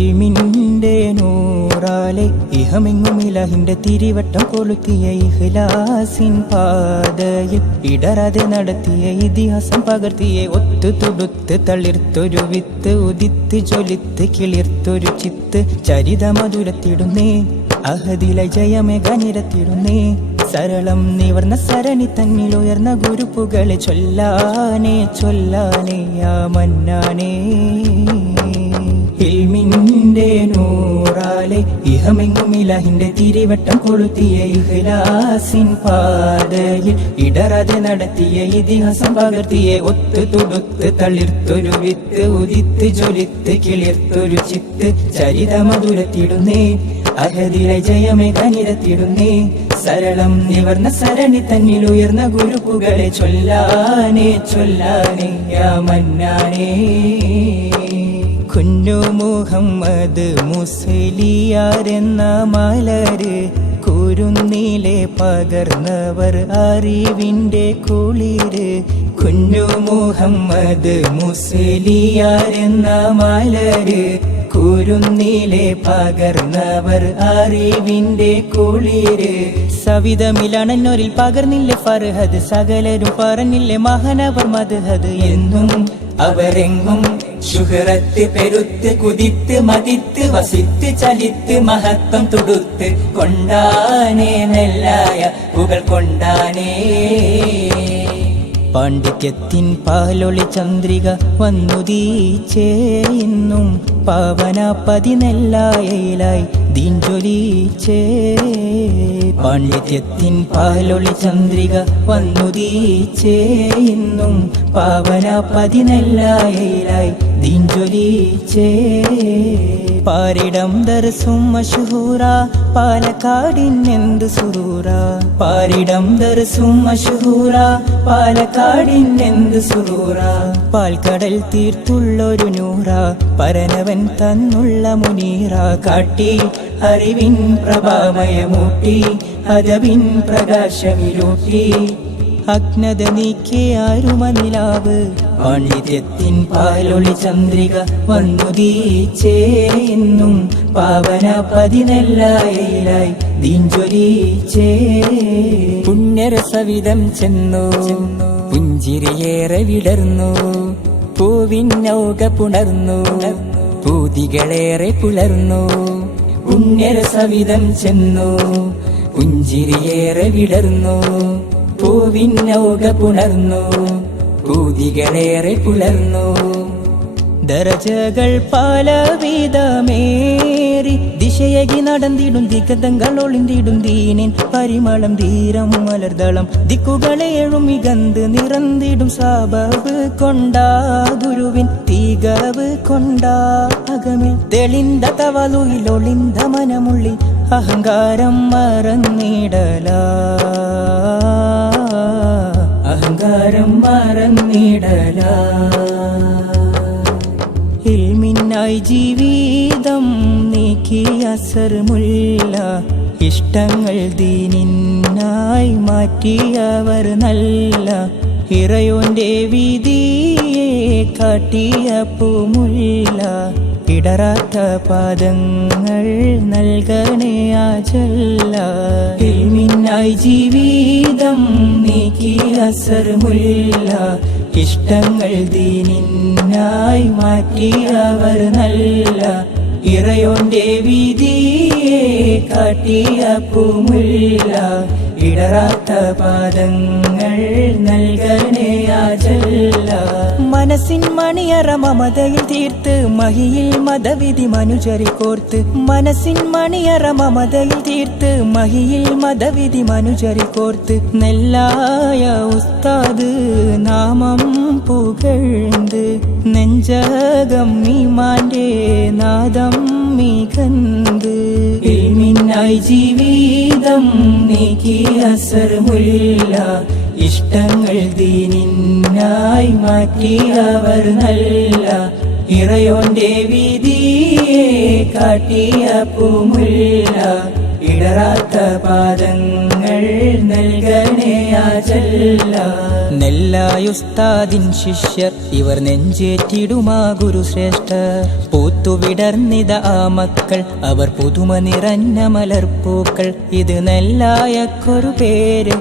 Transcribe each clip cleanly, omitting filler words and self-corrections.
ഇൽമിന്റെ നൂറാലെ ഇഹമെങ്ങും ഇലാഹിന്റെ തിരിവട്ടം കൊളുത്തിയ ഇഖ്ലാസിൻ പാതയിൽ ഇടരാതെ നടത്തിയ ഇതിഹാസം പകർത്തിയ ഒത്തു തുടുത്ത് തളിർത്തൊരു വിത്ത് ഉദിത്ത് ജ്വലിത്ത് കിളിർത്തൊരു ചിത്ത് ചരിത മധുരത്തിടുന്നേ അഹദിലെ ജയമേഘ നിരത്തിടുന്നേ സരളം നിവർന്ന സരണി തന്നിൽ ഉയർന്ന ഗുരുപ്പുകളെ ചൊല്ലാനേ ചൊല്ലാനേ യാ മന്നാനേ ഇൽമിന്റെ നൂറാലെ ഇഹമെങ്ങും ഇലാഹിന്റെ തിരിവട്ടം കൊളുത്തിയ ഇഖ്ലാസിൻ പാതയിൽ ഇടരാതെ നടത്തിയ ഇതിഹാസം പകർത്തിയ ഒത്തു തുടുത്ത് തളിർത്തൊരു വിത്ത് ഉദിത്ത് ജ്വലിത്ത് കിളിർത്തൊരു ചിത്ത് ചരിത മധുരത്തിടുന്നേ അഹദിലെ ജയമേഘ നിരത്തിടുന്നേ സരളം നിവർന്ന സരണി തന്നിൽ ഉയർന്ന ഗുരുപ്പുകളെ ചൊല്ലാനേ ചൊല്ലാനേ യാ മന്നാനേ കുഞ്ഞു മുഹമ്മദ് മുസ്ലിയാരെന്ന മലര് കുരുന്നിലെ പകർന്നവർ അറിവിന്റെ കുളിര് കുഞ്ഞു മുഹമ്മദ് മുസ്ലിയാരെന്ന മലര് കുരുന്നിലെ പകർന്നവർ അറിവിന്റെ കുളിര് സവിധമിലണന്നൊരിൽ പകർന്നില്ലേ ഫർഹദ് സകലരും പറഞ്ഞില്ലേ മഹാനവർ മദ്ഹദ് എന്നും അവരെങ്ങും ശുഹറത്ത് പെരുത്ത് കുതിത്ത് മതിത്ത് വസിത്ത് ചലിത്ത് മഹത്വം തുടുത്ത് കൊണ്ടാനേ നെല്ലായ പുകൾ കൊണ്ടാനേ പാണ്ഡിത്യത്തിൻ പാലൊളി ചന്ദ്രിക വന്നുദീച്ചേ ഇന്നും പാവന പതിനെല്ലായയിലായി ദീൻ ജ്വലിച്ചേ പാണ്ഡിത്യത്തിൻ പാലൊളി ചന്ദ്രിക വന്നുദീച്ചേ ഇന്നും പാവന പതിനെല്ലായയിലായി ദീൻ ജ്വലിച്ചേ പാരിടം ദർസും മശഹൂറ പാലക്കാടിനെന്ത് സുറൂറ പാരിടം ദർസും മശഹൂറ പാലക്കാടിനെന്ത് സുറൂറ പാൽക്കടൽ തീർത്തുള്ളൊരു നൂറ പരനവൻ തന്നുള്ള മുനീറ കാട്ടി അറിവിൻ പ്രഭാമയമൂട്ടി അദബിൻ പ്രകാശമിലൂട്ടി അജ്ഞത നീക്കിയാരുമനിലാവ് പാണ്ഡിത്യത്തിൻ പാലൊളി ചന്ദ്രിക വന്നുദീച്ചേ എന്നും പാവന പതിനെല്ലായയിലായി ദീൻ ജ്വലിച്ചേ പുണ്യരസവിധം ചെന്നു പുഞ്ചിരിയേറെ വിടർന്നു പൂവിന്നൗക പുണർന്നു പൂതികളേറെ പുലർന്നു പുണ്യരസവിധം ചെന്നു പുഞ്ചിരിയേറെ വിടർന്നു പൂവിന്നൗക പുണർന്നു പൂതികളേറെ പുലർന്നു ദരജകൾ പലവിധമേറി ദിശയകി നടന്നിടും ദിഗന്ധങ്ങൾ ഒളിന്തിടും ദീനിൻ പരിമളം ധീരം മലർദളം ദിക്കുകളേഴും മികന്ത് നിറന്നിടും സാബബ് കൊണ്ടാ ഗുരുവിൻ തീകവ് കൊണ്ടാ അകമിൽ തെളിന്ത തവലുയിൽ ഒളിന്ത മനമുള്ളി അഹങ്കാരം മറന്നിടല അഹങ്കാരം മറന്നിടല ഇൽമിനായി ജീവിതം നീക്കി അസർമുല്ല ഇഷ്ടങ്ങൾ ദീനിനായി മാറ്റിയവർ നല്ല ഇറയോന്റെ വിധിയെ കാട്ടിയ പൂമുല്ല ഇടറാത്ത പാദങ്ങൾ നൽകണേ ആജല്ല ഇൽമിനായി ജീവിതം നീക്കി അസർമുല്ല ഇഷ്ടങ്ങൾ ദീനിനായി മാറ്റിയവർ നല്ല ഇറയോന്റെ വിധിയെ കാട്ടിയ പൂമുല്ല ഇടറാത്ത പാദങ്ങൾ നൽകണേ ആജല്ല മനസ്സിൻ മണിയറ മമതയിൽ തീർത്ത് മഹിയിൽ മതവിധി മനുജരി കോർത്ത് മനസ്സിൻ മണിയറ മമതയിൽ തീർത്ത് മഹിയിൽ മതവിധി മനുജരി കോർത്ത് നെല്ലായ ഉസ്താദ് നാമം പുകഴ്ந்து നെഞ്ചകം ഈമാന്റെ നാദം മികந்து ഇൽമിനായി ജീവിതം നീക്കി അസർമുല്ല ഇഷ്ടങ്ങൾ ദീനിനായി മാറ്റിയവർ നല്ല ഇറയോന്റെ വിധിയെ കാട്ടിയ പൂമുല്ല ഇടറാത്ത പാദങ്ങൾ നൽകണേ ആജല്ല നെല്ലായുസ്താദിൻ ശിഷ്യർ ഇവർ നെഞ്ചേറ്റിടുമാ ഗുരുശ്രേഷ്ഠർ. പൂത്തുവിടർന്നിത ആ മക്കൾ അവർ പുതുമ നിറഞ്ഞ മലർപ്പൂക്കൾ. ഇത് നെല്ലായക്കൊരു പേര്,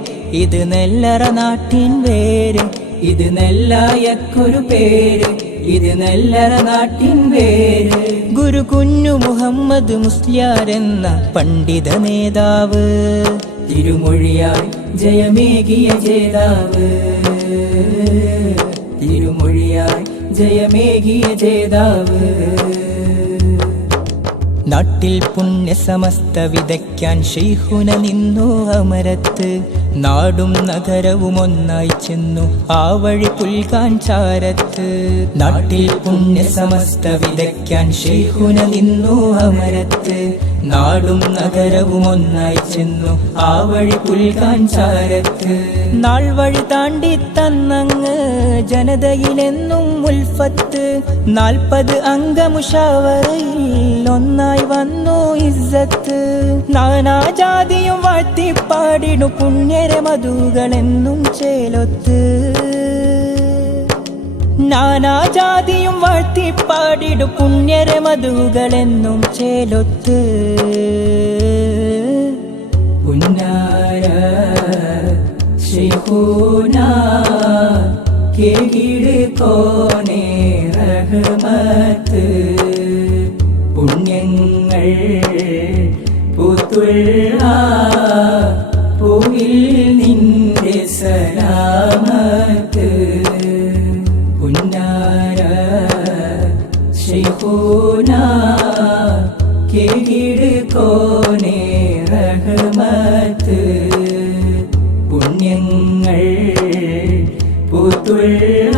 ഇത് നെല്ലറ നാട്ടിൻ പേര്. ഇത് നെല്ലായക്കൊരു പേര്, ഇത് നെല്ലറ നാട്ടിൻ പേര്. ഗുരു കുഞ്ഞു മുഹമ്മദ് മുസ്ലിയാർ എന്ന പണ്ഡിത നേതാവ്, തിരുമൊഴിയായി ജയമേകിയ ജേതാവ്. തിരുമൊഴിയായി ജയമേകിയ ജേതാവ്. നാട്ടിൽ പുണ്യ സമസ്ത വിതയ്ക്കാൻ ശൈഖുന നിന്നു അമരത്ത്. നാടും നഗരവും ഒന്നായി ചെന്നു ആ വഴി പുൽകാൻ ചാരത്ത്. നാട്ടിൽ പുണ്യ സമസ്ത വിതയ്ക്കാൻ ശൈഖുന നിന്നു അമരത്ത്. നാടും നഗരവും ഒന്നായി ചെന്നു ആ വഴി പുൽകാൻ ചാരത്ത്. നാൾ വഴി താണ്ടി തന്നങ്ങ് ജനതയിലെന്നും ഉൽഫത്ത്. 40 അംഗ മുശാവറയിൽ ഒന്നായി വന്നു ഇസ്സത്ത്. നാനാജാതിയും വാഴ്ത്തിപ്പാടിനു പുണ്യര മധുകളെന്നും ചേലൊത്ത്. നാനാജാതിയും വാഴ്ത്തിപ്പാടിനു പുണ്യര മധുകളെന്നും ചേലൊത്ത്. പുന്നാര ശൈഖുനാ കേകിട് കോനേ റഹ്മത്ത്. പുണ്യങ്ങൾ പൂത്തുള്ള പൂവിൽ നിന്റെ സലാമത്ത്. പുന്നാര ശൈഖുനാ കേകിട് കോനേ റഹ്മത്ത്. പുണ്യങ്ങൾ പൂത്തുള്ള